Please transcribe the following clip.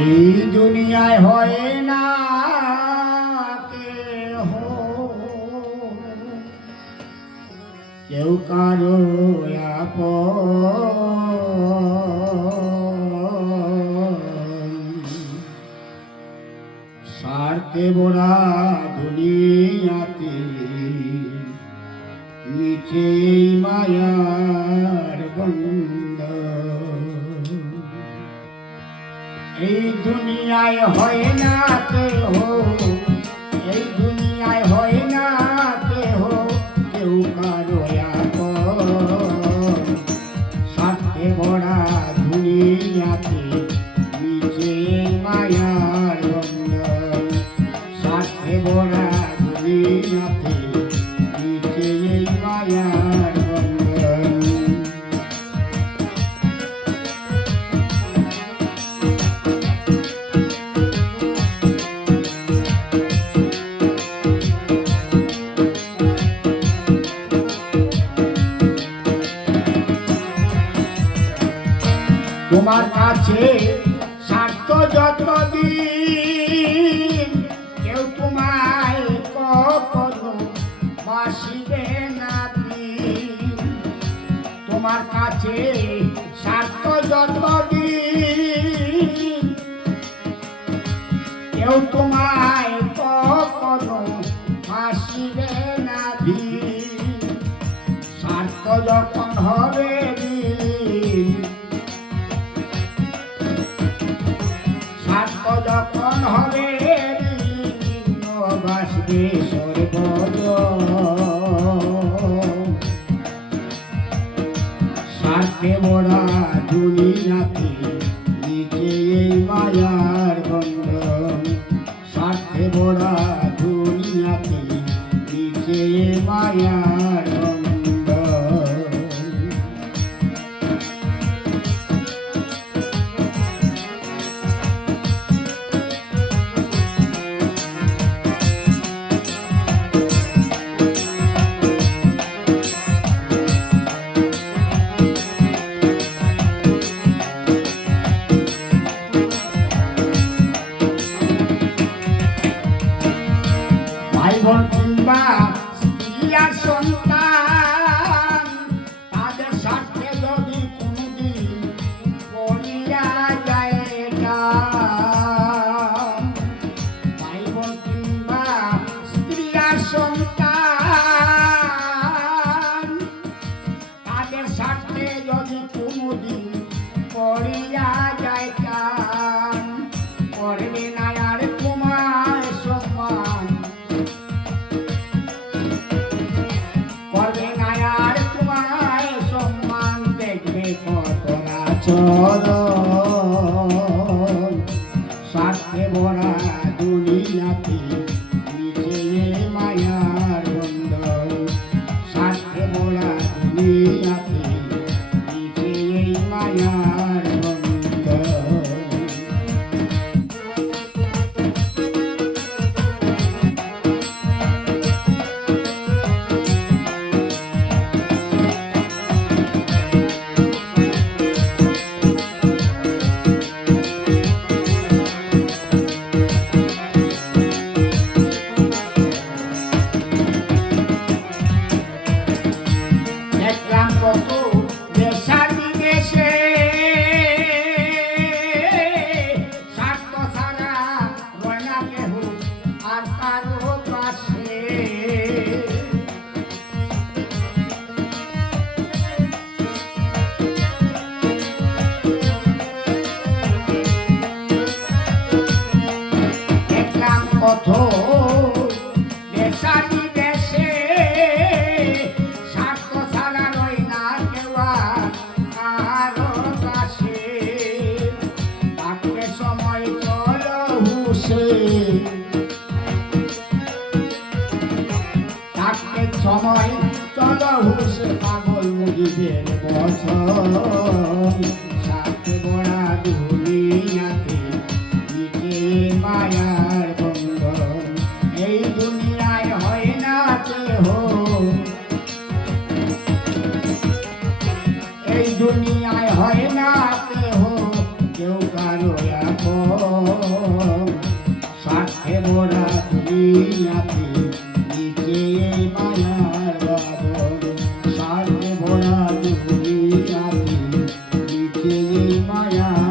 এই দুনিয়ায় হয় না কেহ কেউ কারো স্বার্থে মোরা দুনিয়াতে নিচে মায়ার বন্ধ। এই দুনিয়ায় হয় না কেহ, এই দুনিয়ায় হয় না কেহ কেউ কারো আপন। স্বার্থে ভরা দুনিয়াতে নিচে মায়ার বন্ধন। স্বার্থে ভরা দুনিয়াতে নিচে মায়ার বন্ধন। তোমার কাছে স্বার্থ যতদিন কেউ তোমায় কখনো বাসিবে না দিন। তোমার কাছে স্বার্থ যতদিন কেউ তোমায় কখনো বাসিবে না দিন। স্বার্থ যখন হবে দিন, যখন হবে বাসবে সর্বজন। স্বার্থে মোরা দুনিয়াতে নিচে মায়ার বন্ধন। স্বার্থে মোরা দুনিয়াতে নিচে মায়ার বন্ধন। ভাই বোন কিংবা স্ত্রী আর সন্তান তাদের স্বার্থে যদি কোনদিন পড়িয়া যায় টান। ভাই বোন কিংবা স্ত্রী আর সন্তান তাদের স্বার্থে যদি কোনদিন পড়িয়া যায় টান। করবে না আর তোমার সম্মান, করবে না আর তোমার সম্মান। দেখবে কত আচরণ। স্বার্থে ভরা দুনিয়াতে নিচে মায়ার বন্ধন। স্বার্থে ভরা দুনিয়াতে নিচে মায়ার বন্ধন। দেখলাম কত দেশার বিদেশে স্বার্থ ছাড়া রয় না কেহ আর কারো পাশে। দেখলাম কত দেশার বিদেশে স্বার্থ ছাড়া রয় না কেউ কারো পাশে। থাকতে সময় চলো হুশে, থাকতে সময় চলো হুশে পাগল মুজিবের বছর। স্বার্থে ভরা দুনিয়াতে নিচে মায়ার বন্ধন। এই দুনিয়ায় হয় না কেহ, এই দুনিয়ায় হয় না কেহ কেউ কারো আপন। মায়া